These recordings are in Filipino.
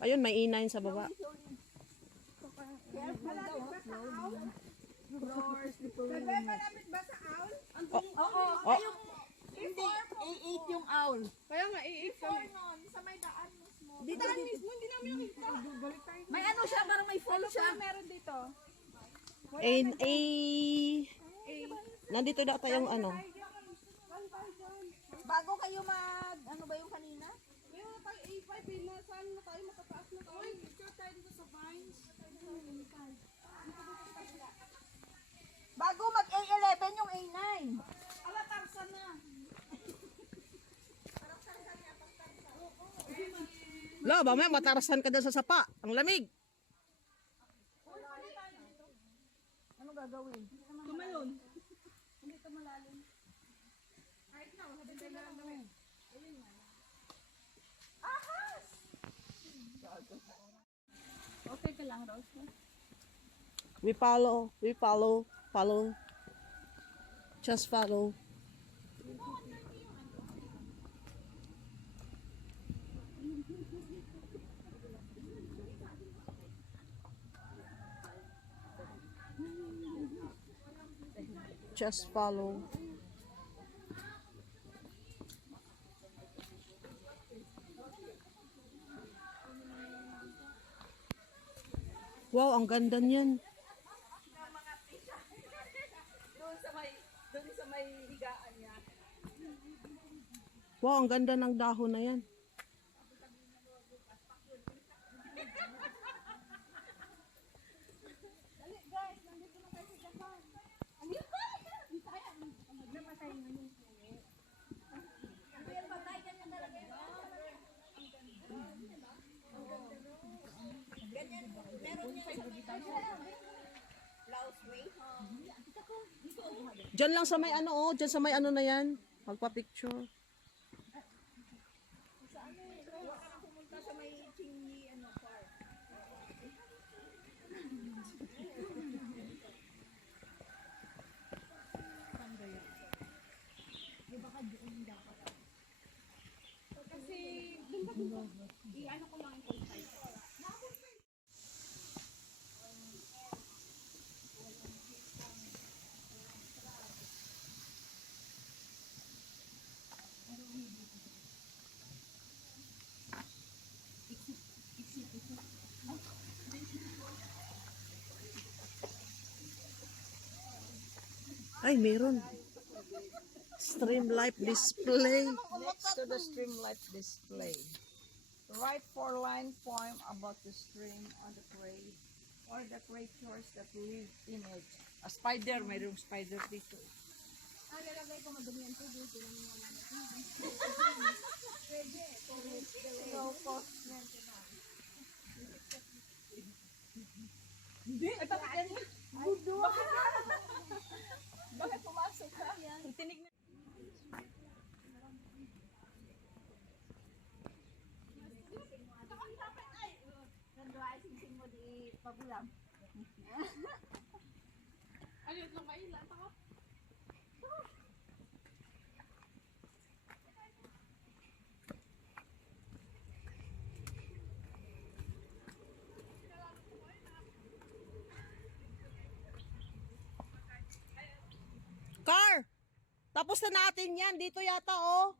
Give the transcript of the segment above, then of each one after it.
Ayun, may inine sa baba. Bebe, malapit ba sa owl? Oo, Oh. hindi, i-eat yung owl. Kaya nga, i-eat kami. Sa may daan mismo. Dito mismo, hindi namin nakita. Balik tayo. May ano siya, parang may fall siya. Meron dito. Nandito daw tayong ano. Bago kayo ano ba yung kanina? Yung tayo A5, saan na tayo? Matataas na tayo. Uy, picture tayo dito sa vines. Bago mag-A11 yung A9. Ala, tarsa na. La, ba may matarasan ka dyan sa sapa. Ang lamig. Ano gagawin? Tumalon. Okay ka lang, Rose. We follow. Just follow. Just follow. Wow, ang ganda niyan. Doon sa may higaan niya. Wow, ang ganda ng dahon na yan. Diyan lang sa may ano, oh. Diyan sa may ano na yan. Magpa-picture. Pumunta sa may chingy, park. Kasi, dun ba? I-ano ko lang yung contact. Ay, meron. Stream light display. Next to the stream light display. Write 4-line poem about the stream on the parade or the creatures that live in it. A spider, mayroong spider dito. Lalagay ko madumi ang tubig. Low cost maintenance. Hindi, ay bakit yan? Budo. Bakit pumasok ka? Tinig na. Ganda ay sing mo di pabulam. Ayun lang mailan. Taka. Car! Tapos na natin yan. Dito yata, oh.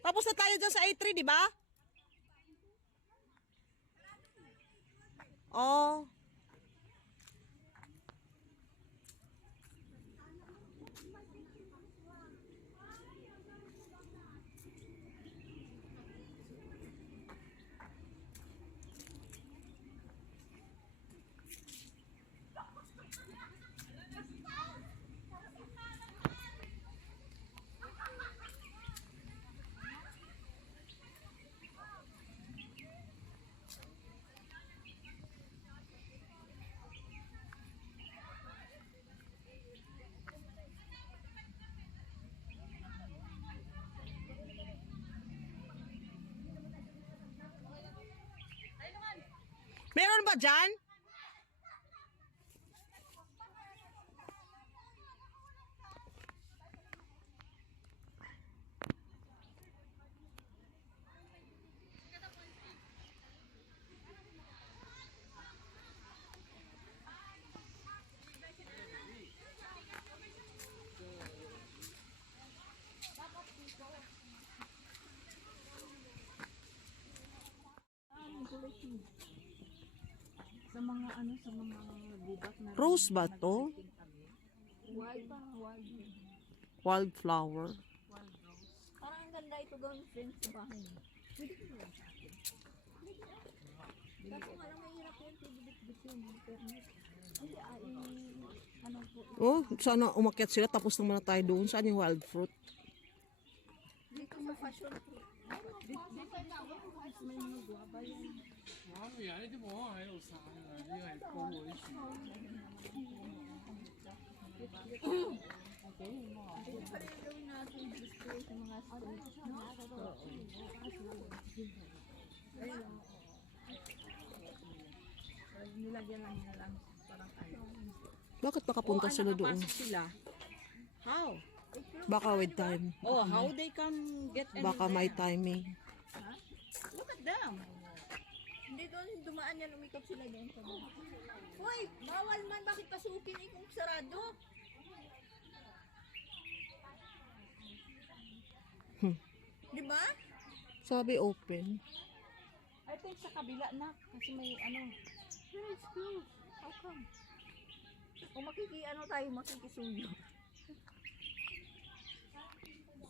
Tapos na tayo dyan sa A3, di ba? Oh. Meron ba dyan? mga ano, sa mga gubat na Rose ba to? wild pa, wild. Wildflower. Wild rose. Parang ang ganda ito gawin friends sa bahay. Pwede ko lang sa akin. Kaso nga lang mahirap yan, bibit-bit yung internet. Hindi, ano po. Oh, sana umakyat sila tapos naman na tayo doon. Saan yung wild fruit? Dito sa fashion fruit. Dito may mga guwaba yan. 啊，原来这么还有啥呢？这还跟我一起。 Ito pa rin gawin natin display sa mga street. Ayun. Nilagyan lang nila lang parang ano. Bakit nakapunta sila doon? Sila. How? Baka with time. Oh, how they can get in Baka there? may timing. Look at them. Hindi doon dumaan yan, umikot sila doon sa baba. Hoy, bawal man, bakit pasukin eh kung sarado? Di ba? Sabi open. I think sa kabila na, kasi may ano. Here it's closed. How come? Kung ano tayo, makikisuyo.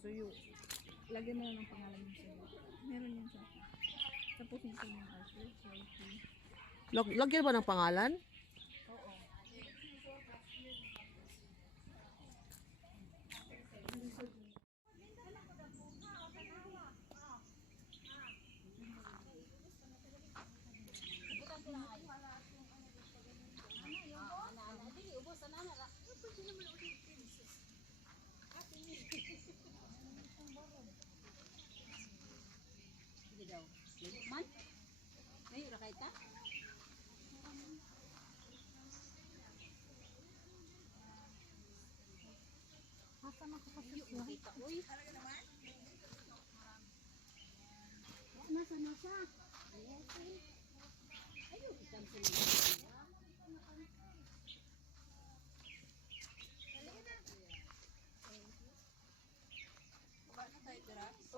Suyo. Lagyan mo na ng pangalan mo suyo. Meron yan sa akin. Sa position ng Ashley. Lagyan ba ng pangalan? Oo. Man? May rakay ta?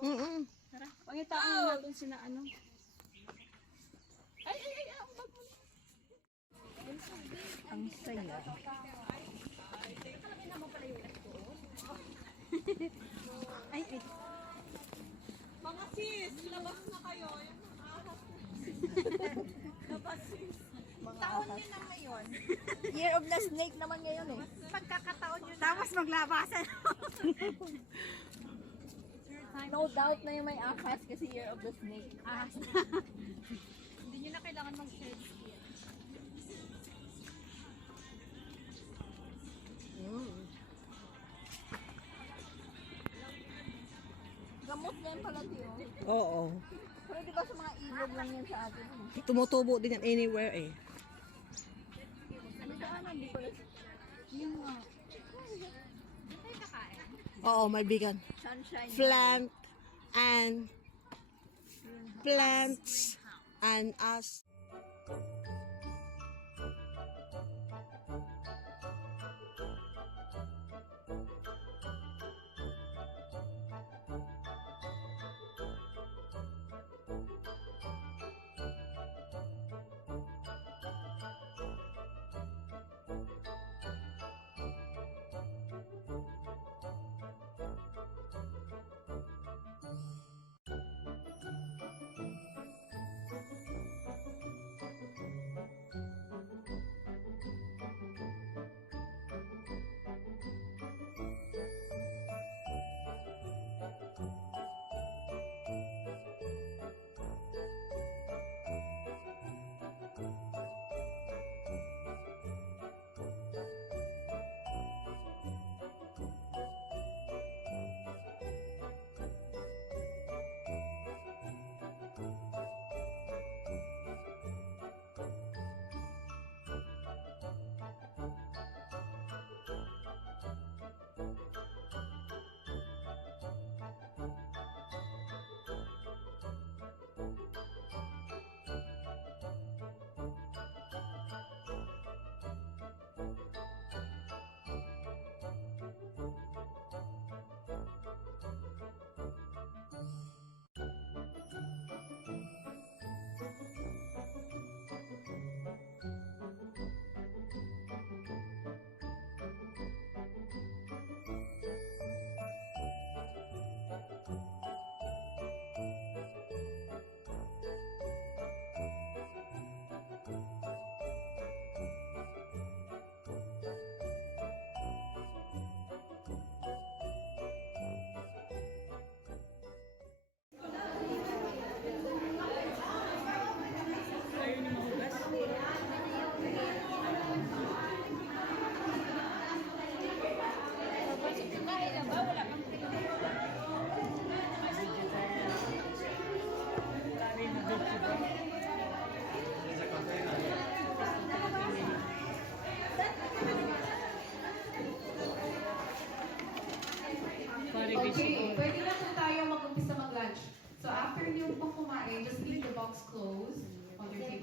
Mm-mm. Pangitaan natin sila ano. Ang bag mo. Ang saya. Mga sis, labas na kayo. Labas sis. Taon nyo na ngayon. Year of the Snake naman ngayon eh. Pagkakataon nyo na. Tapos maglabasan. No doubt na yung may ahas kasi Year of the Snake. Ahas na. Hindi nyo na kailangan mag-shed skin. Gamot yan pala tiyo. Oo. Pero di ba sa mga ilog lang yan sa atin? Tumutubo din yan anywhere eh. Ano sa ano? Hindi pala. Yung Ay, kakain. Oo, may bigan. sunshine. Plants and us.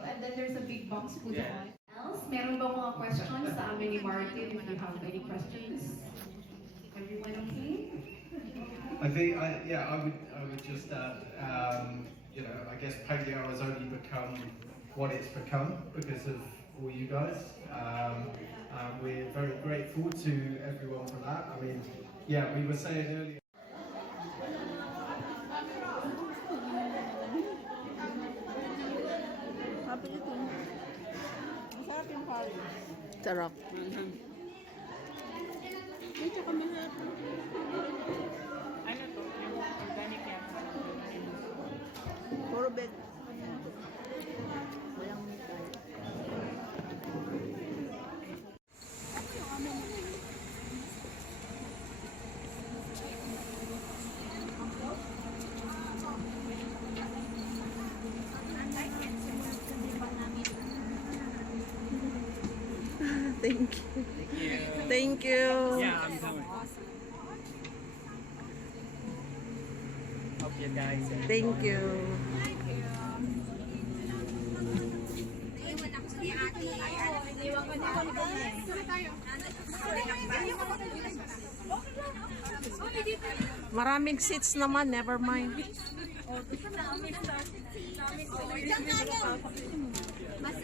and then there's a big box po doon. Else, meron ba mga questions sa amin ni Martin? If you have any questions? Everyone okay? I would just add, you know, I guess paleo has only become what it's become because of all you guys. We're very grateful to everyone for that. I mean, yeah, we were saying earlier. Sabi nito. Masarap yung curry. Sarap. Ay, tsaka mahal. Ano to? Yung organic yan. Puro bed. Walang mitay. Thank you. Thank you. Yeah, I'm doing. Hope you guys. Thank you. Maraming seats naman, never mind. Mas